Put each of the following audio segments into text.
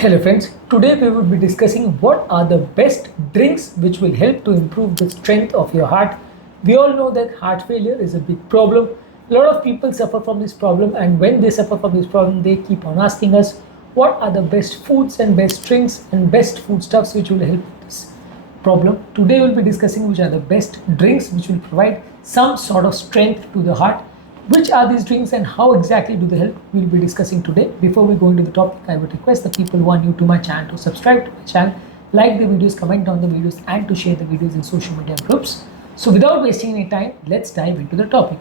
Hello friends, today we will be discussing what are the best drinks which will help to improve the strength of your heart. We all know that heart failure is a big problem. A lot of people suffer from this problem, and when they suffer from this problem they keep on asking us what are the best foods and best drinks and best foodstuffs which will help with this problem. Today we'll be discussing which are the best drinks which will provide some sort of strength to the heart. Which are these drinks and how exactly do they help? We'll be discussing today. Before we go into the topic, I would request the people who are new to my channel to subscribe to my channel, like the videos, comment on the videos, and to share the videos in social media groups. So without wasting any time, let's dive into the topic.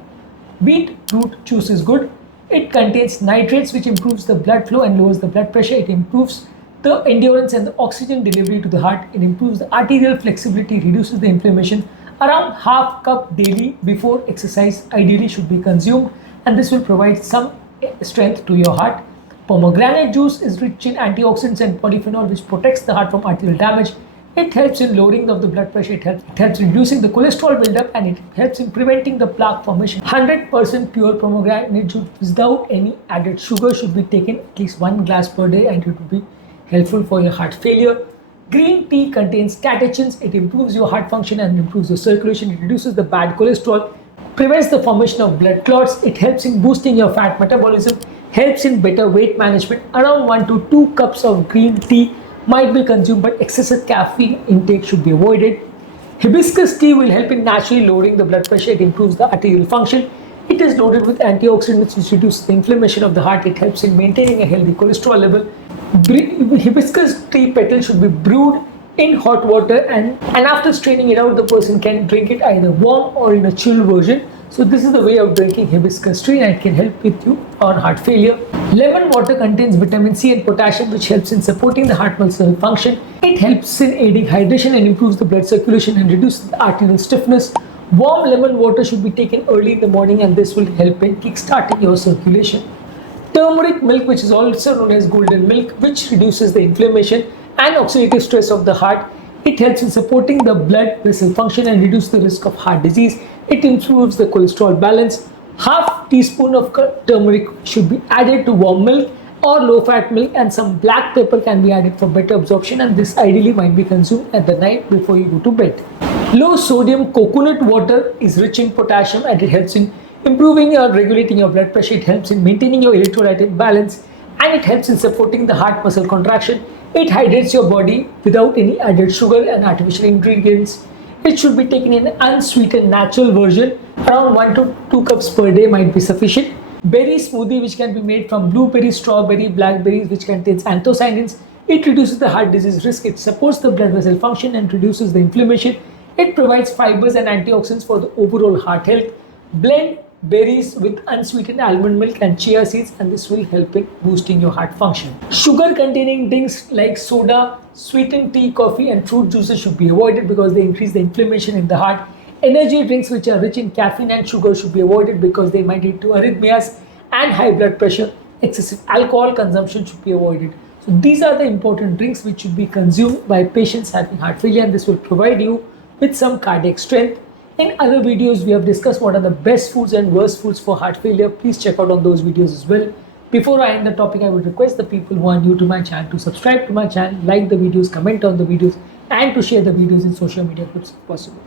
Beetroot juice is good. It contains nitrates which improves the blood flow and lowers the blood pressure. It improves the endurance and the oxygen delivery to the heart. It improves the arterial flexibility, reduces the inflammation. Around half cup daily before exercise ideally should be consumed, and this will provide some strength to your heart. Pomegranate juice is rich in antioxidants and polyphenol which protects the heart from arterial damage. It helps in lowering of the blood pressure, it helps reducing the cholesterol buildup, and it helps in preventing the plaque formation. 100% pure pomegranate juice without any added sugar should be taken at least 1 glass per day, and it will be helpful for your heart failure. Green tea contains catechins. It improves your heart function and improves your circulation. It reduces the bad cholesterol, prevents the formation of blood clots. It helps in boosting your fat metabolism, helps in better weight management. Around 1 to 2 cups of green tea might be consumed, but excessive caffeine intake should be avoided. Hibiscus tea will help in naturally lowering the blood pressure. It improves the arterial function. It is loaded with antioxidants which reduce the inflammation of the heart. It helps in maintaining a healthy cholesterol level. Hibiscus tea petal should be brewed in hot water, and after straining it out, the person can drink it either warm or in a chilled version. So this is the way of drinking hibiscus tea, and it can help with you on heart failure. Lemon water contains vitamin C and potassium which helps in supporting the heart muscle function. It helps in aiding hydration and improves the blood circulation and reduces the arterial stiffness. Warm lemon water should be taken early in the morning, and this will help in kickstarting your circulation. Turmeric milk, which is also known as golden milk, which reduces the inflammation and oxidative stress of the heart. It helps in supporting the blood vessel function and reduce the risk of heart disease. It improves the cholesterol balance. Half teaspoon of turmeric should be added to warm milk or low fat milk, and some black pepper can be added for better absorption, and this ideally might be consumed at the night before you go to bed. Low sodium coconut water is rich in potassium, and it helps in improving or regulating your blood pressure. It helps in maintaining your electrolyte balance, and it helps in supporting the heart muscle contraction. It hydrates your body without any added sugar and artificial ingredients. It should be taken in an unsweetened natural version. Around 1 to 2 cups per day might be sufficient. Berry smoothie, which can be made from blueberry, strawberry, blackberries, which contains anthocyanins. It reduces the heart disease risk. It supports the blood vessel function and reduces the inflammation. It provides fibers and antioxidants for the overall heart health. Blend berries with unsweetened almond milk and chia seeds, and this will help in boosting your heart function. Sugar containing drinks like soda, sweetened tea, coffee, and fruit juices should be avoided because they increase the inflammation in the heart. Energy drinks which are rich in caffeine and sugar should be avoided because they might lead to arrhythmias and high blood pressure. Excessive alcohol consumption should be avoided. So these are the important drinks which should be consumed by patients having heart failure, and this will provide you with some cardiac strength. In other videos, we have discussed what are the best foods and worst foods for heart failure. Please check out on those videos as well. Before I end the topic, I would request the people who are new to my channel to subscribe to my channel, like the videos, comment on the videos, and to share the videos in social media groups if possible.